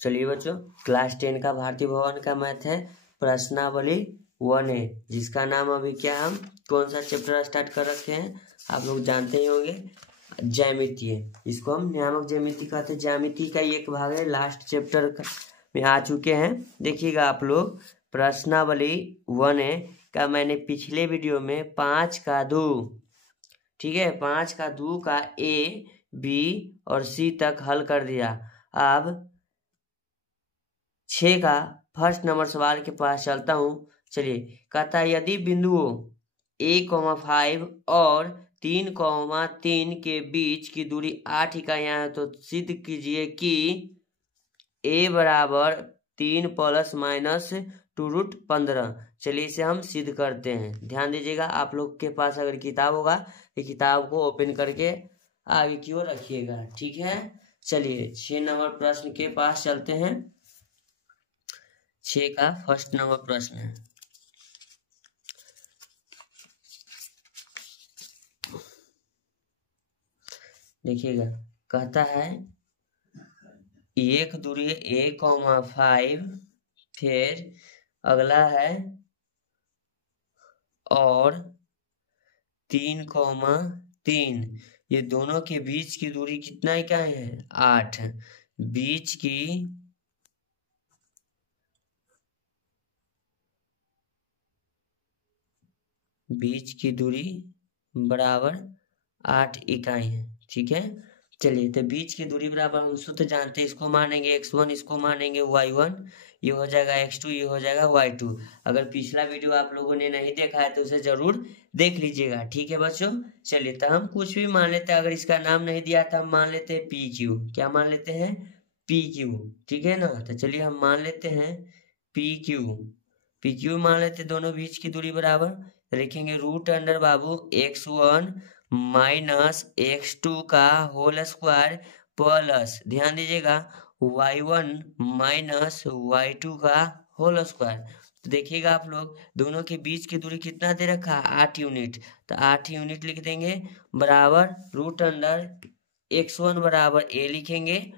चलिए बच्चों, क्लास 10 का भारतीय भवन का मैथ है प्रश्नावली 1 है, जिसका नाम अभी क्या हम कौन सा चैप्टर स्टार्ट कर रखे हैं आप लोग जानते ही होंगे, ज्यामिति है। इसको हम नियामक ज्यामिति कहते हैं। ज्यामिति का एक भाग है, लास्ट चैप्टर में आ चुके हैं। देखिएगा आप लोग, प्रश्नावली 1 है का मैंने पिछले वीडियो में 5 का 2, ठीक है, 5 का 2 का ए बी और सी तक हल कर दिया। अब 6 का फर्स्ट नंबर सवाल के पास चलता हूँ। चलिए, कहता है यदि बिंदुओं a,5 और 3,3 के बीच की दूरी 8 इकाइयां है, तो सिद्ध कीजिए कि a बराबर 3 ± 2√15। चलिए इसे हम सिद्ध करते हैं। ध्यान दीजिएगा, आप लोग के पास अगर किताब होगा तो किताब को ओपन करके आगे की ओर रखिएगा, ठीक है। चलिए 6 नंबर प्रश्न के पास चलते हैं। 6 का फर्स्ट नंबर प्रश्न है। देखिएगा, कहता है एक दूरी a,5, फिर अगला है और 3,3, ये दोनों के बीच की दूरी कितना इकाई है 8। बीच की दूरी बराबर 8 इकाई है, ठीक है। चलिए, तो बीच की दूरी बराबर हम सूत्र जानते हैं, इसको मानेंगे x1, इसको मानेंगे y1, ये हो जाएगा x2, ये हो जाएगा y2। अगर पिछला वीडियो आप लोगों ने नहीं देखा है तो उसे जरूर देख लीजिएगा, ठीक है बच्चों। चलिए, तो हम कुछ भी मान लेते हैं। अगर इसका नाम नहीं दिया था हम मान लेते हैं PQ। क्या मान लेते हैं? PQ, ठीक है ना। तो चलिए हम मान लेते हैं PQ मान लेते हैं। दोनों बीच की दूरी बराबर लिखेंगे √अंडर बाबू x1 माइनस x2 का होल स्क्वायर प्लस, ध्यान दीजिएगा, y1 माइनस y2 का होल स्क्वायर। तो देखिएगा आप लोग, दोनों के बीच की दूरी कितना दे रखा है 8 यूनिट। तो 8 यूनिट लिख देंगे बराबर √अंडर x1 बराबर a लिखेंगे,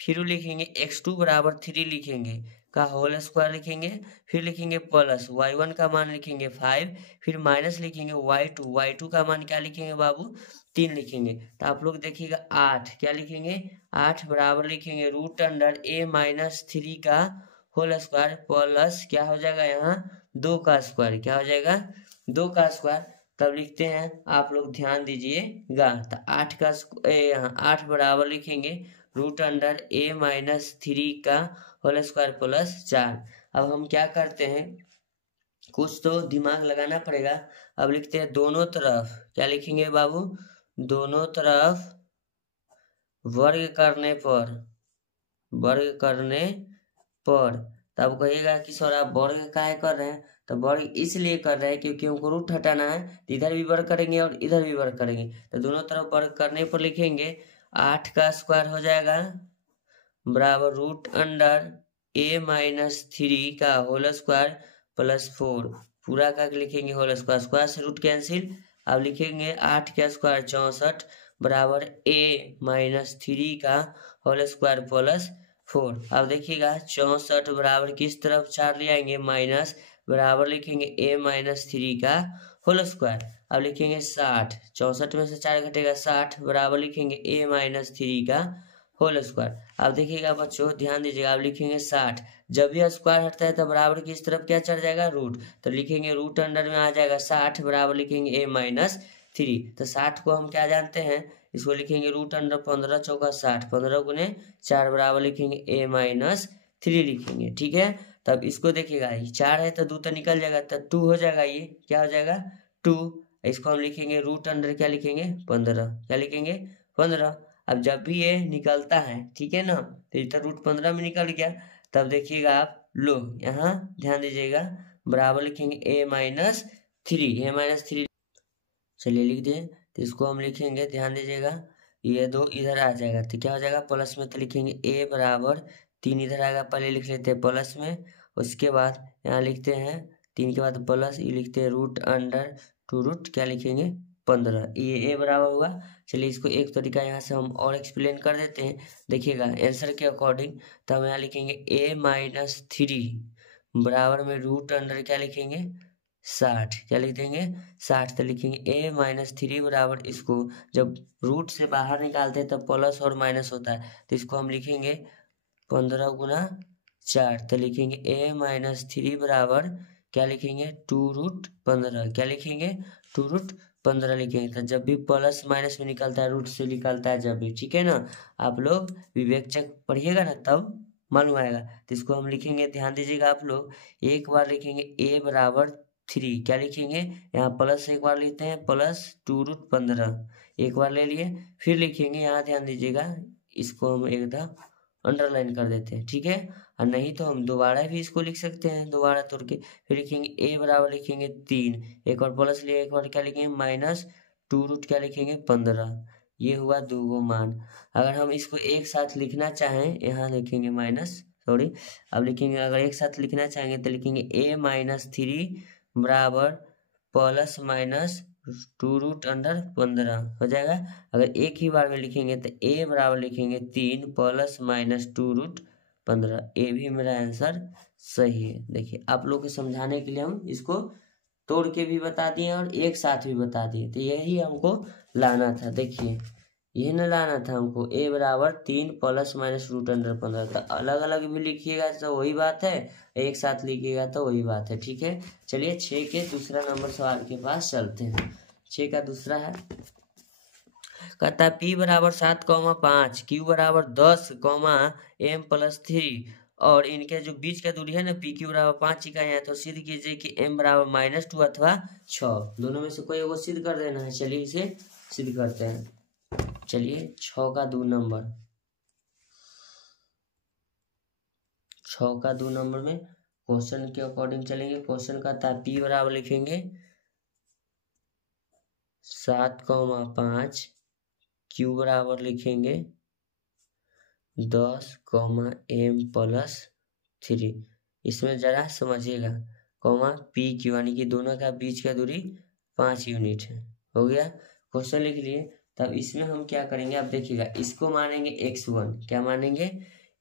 फिर लिखेंगे x2 बराबर 3 लिखेंगे का होल स्क्वायर लिखेंगे, फिर लिखेंगे प्लस y1 का मान लिखेंगे 5, फिर माइनस लिखेंगे y2 का मान क्या लिखेंगे बाबू 3 लिखेंगे। तो आप लोग देखिएगा 8 क्या लिखेंगे 8 बराबर लिखेंगे √a-3 का होल स्क्वायर प्लस क्या हो जाएगा यहाँ 2 का स्क्वायर, क्या हो जाएगा 2 का स्क्वायर। तब लिखते हैं आप लोग ध्यान दीजिएगा। तो 8 का यहाँ 8 बराबर लिखेंगे √a-3 का होल स्क्वायर प्लस 4। अब हम क्या करते हैं, कुछ तो दिमाग लगाना पड़ेगा। अब लिखते हैं दोनों तरफ, क्या लिखेंगे बाबू, दोनों तरफ वर्ग करने पर तब कहिएगा कि सर आप वर्ग काहे कर रहे हैं। तो वर्ग इसलिए कर रहे हैं क्योंकि हमको रूट हटाना है, तो इधर भी वर्ग करेंगे और इधर भी वर्ग करेंगे। तो दोनों तरफ वर्ग करने पर लिखेंगे 8 का स्क्वायर हो जाएगा बराबर √अंडर a-3 का होल स्क्वायर प्लस 4, पूरा का लिखेंगे होल स्क्वायर, स्क्वायर से रूट कैंसिल। अब लिखेंगे 8 का स्क्वायर 64 बराबर a-3 का होल स्क्वायर प्लस 4। अब देखिएगा 64 बराबर किस तरफ 4 ले आएंगे माइनस, बराबर लिखेंगे a-3 का होल स्क्वायर। अब लिखेंगे 60, 64 में से 4 घटेगा 60 बराबर लिखेंगे a-3 का होल स्क्वायर। अब देखिएगा बच्चों ध्यान दीजिएगा, अब लिखेंगे 60, जब भी स्क्वायर हटता है तो बराबर किस तरफ क्या चढ़ जाएगा रूट, तो लिखेंगे रूट अंडर में आ जाएगा 60 बराबर लिखेंगे a-3। तो 60 को हम क्या जानते हैं, इसको लिखेंगे √अंडर 15 चौका 60, 15 गुने 4 बराबर लिखेंगे a-3 लिखेंगे, ठीक है। तब इसको देखिएगा 4 है तो 2 तो निकल जाएगा, तो 2 हो जाएगा, ये क्या हो जाएगा 2। इसको हम लिखेंगे √अंडर क्या लिखेंगे 15, क्या लिखेंगे 15। अब जब भी ये निकलता है, ठीक है ना, तो इधर √15 में निकल गया। तब देखिएगा आप लोग यहाँ ध्यान दीजिएगा, बराबर लिखेंगे a-3। चलिए लिख दिए, तो इसको हम लिखेंगे, ध्यान दीजिएगा, ये 2 इधर आ जाएगा तो क्या हो जाएगा प्लस में, तो लिखेंगे a बराबर 3 इधर आएगा, पहले लिख लेते हैं प्लस में, उसके बाद यहाँ लिखते हैं 3 के बाद प्लस, ये लिखते हैं √अंडर 2 क्या लिखेंगे 15, ये बराबर हुआ। चलिए इसको एक तरीका यहाँ से हम और एक्सप्लेन कर देते हैं। देखिएगा आंसर के अकॉर्डिंग, तो हम यहाँ लिखेंगे a-3 बराबर में रूट अंडर क्या लिखेंगे 60, क्या लिख देंगे 60। तो लिखेंगे a-3 बराबर, इसको जब रूट से बाहर निकालते हैं तब प्लस और माइनस होता है, तो इसको हम लिखेंगे 15 गुना 4। तो लिखेंगे a-3 बराबर क्या लिखेंगे 2√15, क्या लिखेंगे 2√15 लिखेंगे। तो जब भी प्लस माइनस में निकलता है, रूट से निकलता है जब भी, ठीक है ना, आप लोग विवेक चक पढ़िएगा ना तब मालूम आएगा। तो इसको हम लिखेंगे, ध्यान दीजिएगा आप लोग, एक बार लिखेंगे a बराबर 3, क्या लिखेंगे यहाँ प्लस एक बार लेते हैं, प्लस 2√15 एक बार ले लिए, फिर लिखेंगे यहाँ ध्यान दीजिएगा, इसको हम एकदम अंडरलाइन कर देते हैं, ठीक है। और नहीं तो हम दोबारा भी इसको लिख सकते हैं, दोबारा तोड़ के, फिर लिखेंगे a बराबर लिखेंगे 3, एक और प्लस लिए, एक और क्या लिखेंगे माइनस 2 क्या लिखेंगे 15। ये हुआ दूगो मान। अगर हम इसको एक साथ लिखना चाहें, यहाँ लिखेंगे माइनस, सॉरी, अब लिखेंगे अगर एक साथ लिखना चाहेंगे तो लिखेंगे a-3 बराबर प्लस माइनस 2√15 हो जाएगा। अगर एक ही बार में लिखेंगे तो a बराबर लिखेंगे 3 प्लस माइनस 2√15। ये भी मेरा आंसर सही है। देखिए आप लोग को समझाने के लिए हम इसको तोड़ के भी बता दिए और एक साथ भी बता दिए, तो यही हमको लाना था। देखिए ये न लाना था हमको, a बराबर 3 प्लस माइनस √15। तो अलग अलग भी लिखिएगा तो वही बात है, एक साथ लिखिएगा तो वही बात है, ठीक है। चलिए 6 के दूसरा नंबर सवाल के पास चलते हैं। 6 का दूसरा है, कहता है p बराबर 7,5, q बराबर 10, m+3 और इनके जो बीच का दूरी है ना p q बराबर 5 इकाई है, तो सिद्ध कीजिए कि m बराबर -2 अथवा 6, दोनों में से कोई एगो सिद्ध कर देना है। चलिए इसे सिद्ध करते हैं। चलिए 6 का 2 नंबर, 6 का 2 नंबर में क्वेश्चन के अकॉर्डिंग चलेंगे। क्वेश्चन का था p बराबर लिखेंगे 7,5, q बराबर लिखेंगे 10, m+3। इसमें जरा समझिएगा, p q यानी कि दोनों का बीच का दूरी 5 यूनिट है। हो गया, क्वेश्चन लिख लिए। तब इसमें हम क्या करेंगे, आप देखिएगा, इसको मानेंगे x1, क्या मानेंगे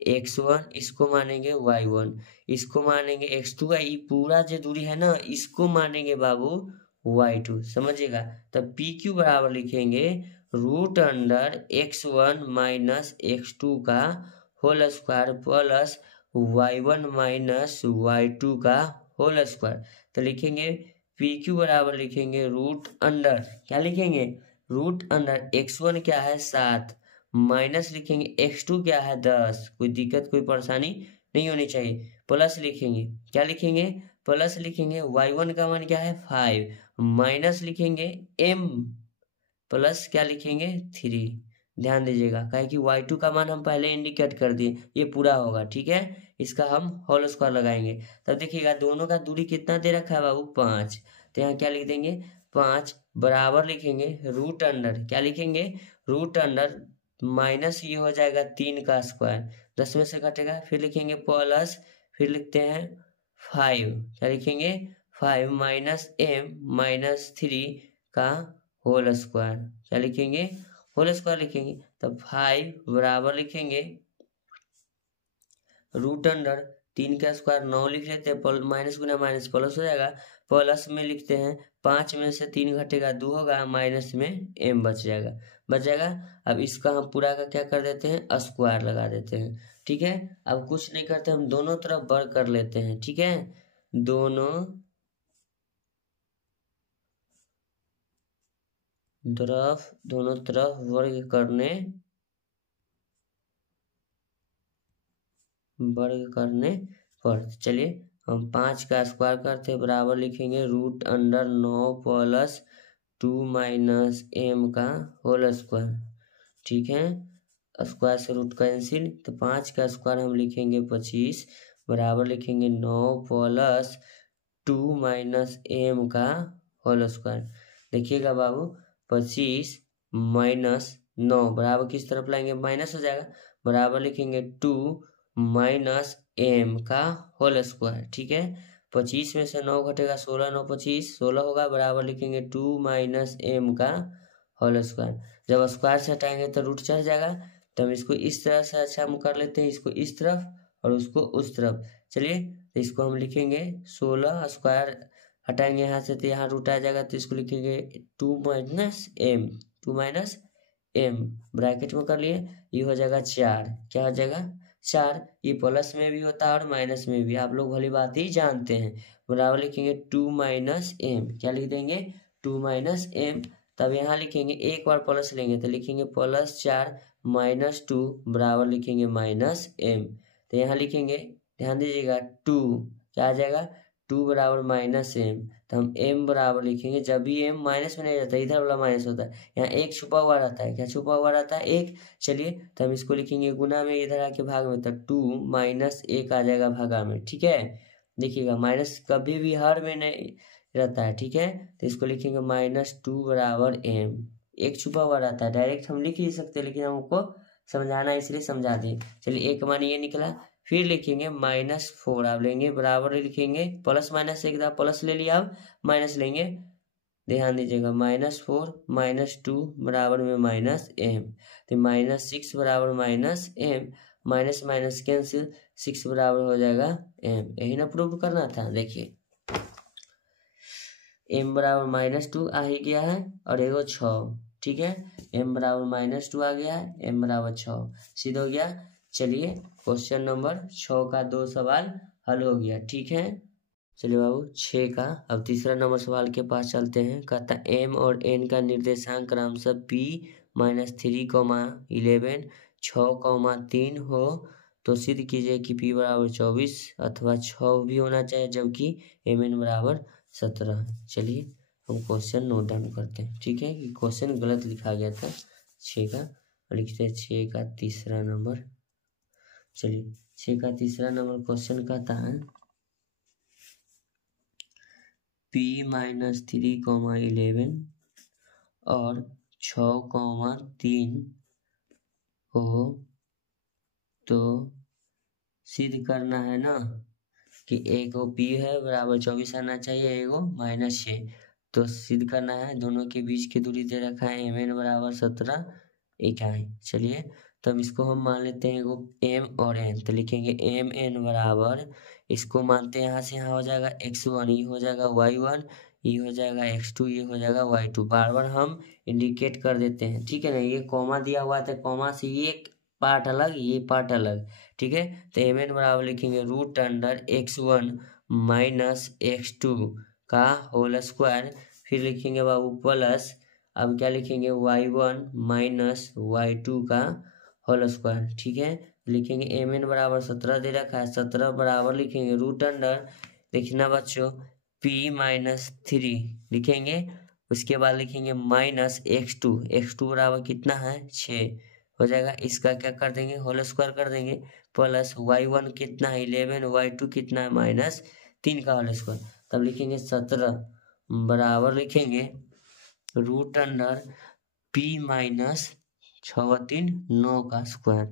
x1, इसको मानेंगे y1, इसको मानेंगे x2 का, ये पूरा जो दूरी है ना इसको मानेंगे बाबू y2, समझिएगा। तब पी क्यू बराबर लिखेंगे √x1 माइनस x2 का whole square plus y1 minus y2 का होल स्क्वायर। तो लिखेंगे पी क्यू बराबर लिखेंगे √, क्या लिखेंगे √, x1 क्या है 7, माइनस लिखेंगे x2 क्या है 10, कोई दिक्कत कोई परेशानी नहीं होनी चाहिए, प्लस लिखेंगे, क्या लिखेंगे प्लस लिखेंगे y1 का मान क्या है 5, माइनस लिखेंगे m प्लस क्या लिखेंगे 3। ध्यान दीजिएगा, काहे कि y2 का मान हम पहले इंडिकेट कर दिए, ये पूरा होगा, ठीक है। इसका हम होल स्क्वायर लगाएंगे। तब देखिएगा दोनों का दूरी कितना दे रखा है बाबू 5, तो यहाँ क्या लिख देंगे 5 बराबर लिखेंगे √, क्या लिखेंगे √, माइनस ये हो जाएगा 3 का स्क्वायर, 10 में से घटेगा, फिर लिखेंगे प्लस, फिर लिखते हैं 5, क्या लिखेंगे 5 माइनस m-3 का होल स्क्वायर, क्या लिखेंगे होल स्क्वायर लिखेंगे। तब 5 बराबर लिखेंगे √, 3 का स्क्वायर 9 लिख लेते हैं, माइनस गुना माइनस प्लस हो जाएगा, प्लस में लिखते हैं 5 में से 3 घटेगा 2 होगा, माइनस में m बच जाएगा। अब इसका हम पूरा का क्या कर देते हैं स्क्वायर लगा देते हैं, ठीक है। अब कुछ नहीं करते, हम दोनों तरफ वर्ग कर लेते हैं, ठीक है। दोनों तरफ वर्ग करने पर चलिए हम 5 का स्क्वायर करते हैं, बराबर लिखेंगे √9 प्लस 2 माइनस m का होल स्क्वायर, ठीक है। स्क्वायर से रूट कैंसिल, तो 5 का स्क्वायर हम लिखेंगे 25, बराबर लिखेंगे 9 प्लस 2 माइनस m का होल स्क्वायर। देखिएगा बाबू 25 माइनस 9 बराबर किस तरफ लाएंगे माइनस हो जाएगा, बराबर लिखेंगे 2 माइनस m का होल स्क्वायर, ठीक है। 25 में से 9 घटेगा 16, 9 25 16 होगा, बराबर लिखेंगे 2 माइनस एम का होल स्क्वायर। जब स्क्वायर से हटाएंगे तो रूट चढ़ जाएगा, तो हम इसको इस तरह से अच्छा हम कर लेते हैं, इसको इस तरफ और उसको उस तरफ। चलिए तो इसको हम लिखेंगे 16 स्क्वायर हटाएंगे यहाँ से तो यहाँ रूट आ जाएगा, तो इसको लिखेंगे 2 माइनस एम ब्रैकेट में कर लिए, ये हो जाएगा 4। क्या हो जाएगा 4। ये प्लस में भी होता है और माइनस में भी, आप लोग भली बात ही जानते हैं। बराबर लिखेंगे 2 माइनस एम, क्या लिख देंगे 2 माइनस एम। तब यहाँ लिखेंगे एक बार प्लस लेंगे तो लिखेंगे +4 माइनस 2 बराबर लिखेंगे माइनस एम। तो यहाँ लिखेंगे, ध्यान दीजिएगा 2 क्या आ जाएगा 2 बराबर माइनस एम। तो हम m बराबर लिखेंगे, जब भी m माइनस में नहीं रहता इधर वाला माइनस होता है, यहाँ एक छुपा हुआ रहता है। क्या छुपा हुआ रहता है 1। चलिए तो हम इसको लिखेंगे गुना में, इधर आके भाग में, तो 2 माइनस 1 आ जाएगा भागा में। ठीक है, देखिएगा माइनस कभी भी हर में नहीं रहता है। ठीक है, तो इसको लिखेंगे -2 बराबर m। एक छुपा हुआ रहता है, डायरेक्ट हम लिख ही सकते, लेकिन हमको समझाना इसलिए समझा दिए। चलिए एक मान ये निकला, फिर लिखेंगे -4 आप लेंगे, बराबर लिखेंगे प्लस माइनस एक दफा प्लस ले लिया, अब माइनस लेंगे, ध्यान दीजिएगा -4 -2 बराबर में -m। तो -6 बराबर -m, माइनस माइनस कैंसिल, 6 बराबर हो जाएगा m। यही ना प्रूव करना था। देखिए m बराबर -2 आ ही गया है और एगो 6। ठीक है, m बराबर -2 आ गया है, m बराबर 6 सीधा हो गया। चलिए क्वेश्चन नंबर 6 का 2 सवाल हल हो गया। ठीक है, चलिए बाबू 6 का अब तीसरा नंबर सवाल के पास चलते हैं। कहता m और n का निर्देशांक क्रमशः p -3, 11, 6, 3 हो तो सिद्ध कीजिए कि p बराबर 24 अथवा 6 भी होना चाहिए, जबकि mn बराबर 17। चलिए हम क्वेश्चन नोट डाउन करते हैं। ठीक है, कि क्वेश्चन गलत लिखा गया था 6 का, लिखते हैं 6 का तीसरा नंबर। चलिए 6 का तीसरा नंबर क्वेश्चन कहता है p -3, 11 और 6, 3 हो तो सिद्ध करना है ना कि एगो p है बराबर 24 आना चाहिए, एगो -6। तो सिद्ध करना है, दोनों के बीच की दूरी दे रखा है mn बराबर 17 इकाई। चलिए तो हम इसको हम मान लेते हैं एगो m और n, तो लिखेंगे mn बराबर, इसको मानते हैं यहाँ से यहाँ हो जाएगा x1, ये हो जाएगा y1, ये हो जाएगा x2, ये हो जाएगा y2। बार बार हम इंडिकेट कर देते हैं। ठीक है ना, ये कॉमा दिया हुआ था, कॉमा से ये पार्ट अलग, ये पार्ट अलग। ठीक है, तो mn बराबर लिखेंगे √x1 माइनस x2 का होल स्क्वायर, फिर लिखेंगे बाबू प्लस, अब क्या लिखेंगे y1 माइनस y2 का होल स्क्वायर। ठीक है, लिखेंगे mn बराबर 17 दे रखा है, 17 बराबर लिखेंगे √, देखना बच्चों p -3 लिखेंगे, उसके बाद लिखेंगे -x2, x2 बराबर कितना है 6 हो जाएगा। इसका क्या कर देंगे होल स्क्वायर कर देंगे, प्लस y1 कितना है 11, y2 कितना है -3 का होल स्क्वायर। तब लिखेंगे 17 बराबर लिखेंगे √p -6 9 का स्क्वायर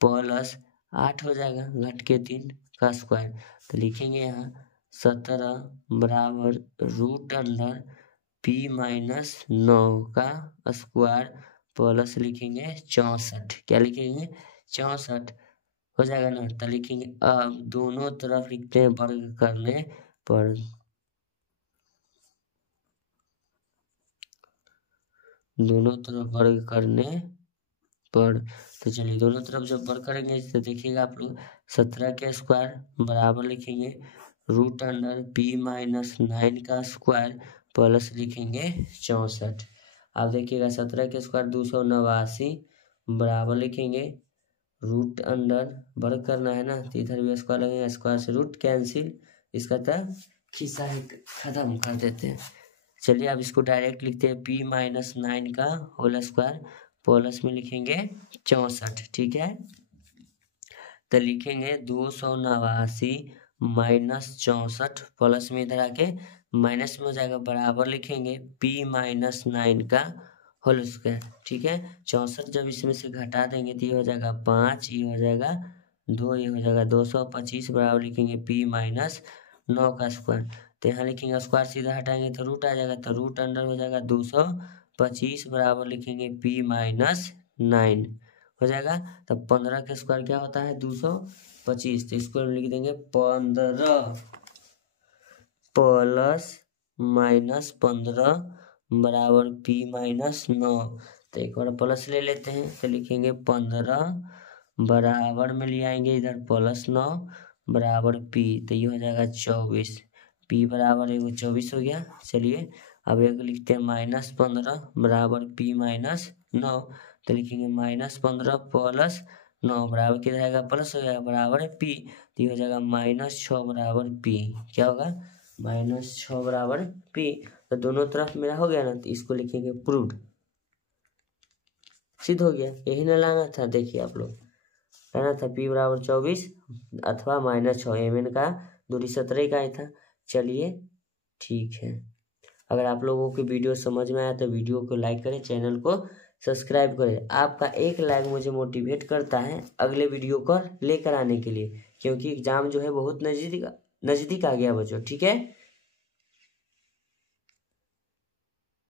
प्लस 8 हो जाएगा घट के 3 का स्क्वायर। तो लिखेंगे यहाँ 17 बराबर √p -9 का स्क्वायर प्लस लिखेंगे 64, क्या लिखेंगे 64 हो जाएगा ना। तो लिखेंगे अब दोनों तरफ लिखते हैं वर्ग करने पर, दोनों तरफ वर्ग करने पर। तो चलिए दोनों तरफ जब वर्ग करेंगे तो देखिएगा आप लोग 17 के स्क्वायर बराबर लिखेंगे √p -9 का स्क्वायर प्लस लिखेंगे 64। अब देखिएगा 17 के स्क्वायर 289 बराबर लिखेंगे वर्ग करना है ना, तो इधर भी स्क्वायर लगेगा, स्क्वायर से रूट कैंसिल, इसका तब खिस्सा खत्म कर देते हैं। चलिए अब इसको डायरेक्ट लिखते हैं p -9 का होल स्क्वायर प्लस में लिखेंगे 64। ठीक है, तो लिखेंगे 289 -64 प्लस में इधर आके माइनस में हो जाएगा, बराबर लिखेंगे p -9 का होल स्क्वायर। ठीक है, 64 जब इसमें से घटा देंगे तो ये हो जाएगा 5, ये हो जाएगा 2, ये हो जाएगा 225 बराबर लिखेंगे p 9 का स्क्वायर। तो यहाँ लिखेंगे स्क्वायर सीधा हटाएंगे तो रूट आ जाएगा, तो रूट अंडर हो जाएगा 225 बराबर लिखेंगे p माइनस 9 हो जाएगा। तब 15 का स्क्वायर क्या होता है 225, तो इसको लिख देंगे 15 प्लस माइनस 15 बराबर p माइनस 9। तो एक बार प्लस ले लेते हैं तो लिखेंगे 15 बराबर में ले आएंगे इधर प्लस 9 बराबर p, तो ये हो जाएगा 24। p बराबर एगो 24 हो गया। चलिए अब एक लिखते हैं माइनस 15 बराबर p माइनस 9, तो लिखेंगे माइनस 15 प्लस 9 बराबर किधर आएगा प्लस हो जाएगा बराबर p, तो ये हो जाएगा माइनस 6 बराबर p। क्या होगा माइनस 6 बराबर p। तो दोनों तरफ मेरा हो गया ना, तो इसको लिखेंगे प्रूव्ड, सिद्ध हो गया। यही ना लाना था, देखिए आप लोग लाना था p बराबर 24 अथवा माइनस 6, mn का दूरी 17 इकाई था। चलिए ठीक है, अगर आप लोगों की वीडियो समझ में आया तो वीडियो को लाइक करें, चैनल को सब्सक्राइब करें। आपका एक लाइक मुझे मोटिवेट करता है अगले वीडियो को लेकर आने के लिए, क्योंकि एग्जाम जो है बहुत नज़दीक आ गया बच्चों। ठीक है।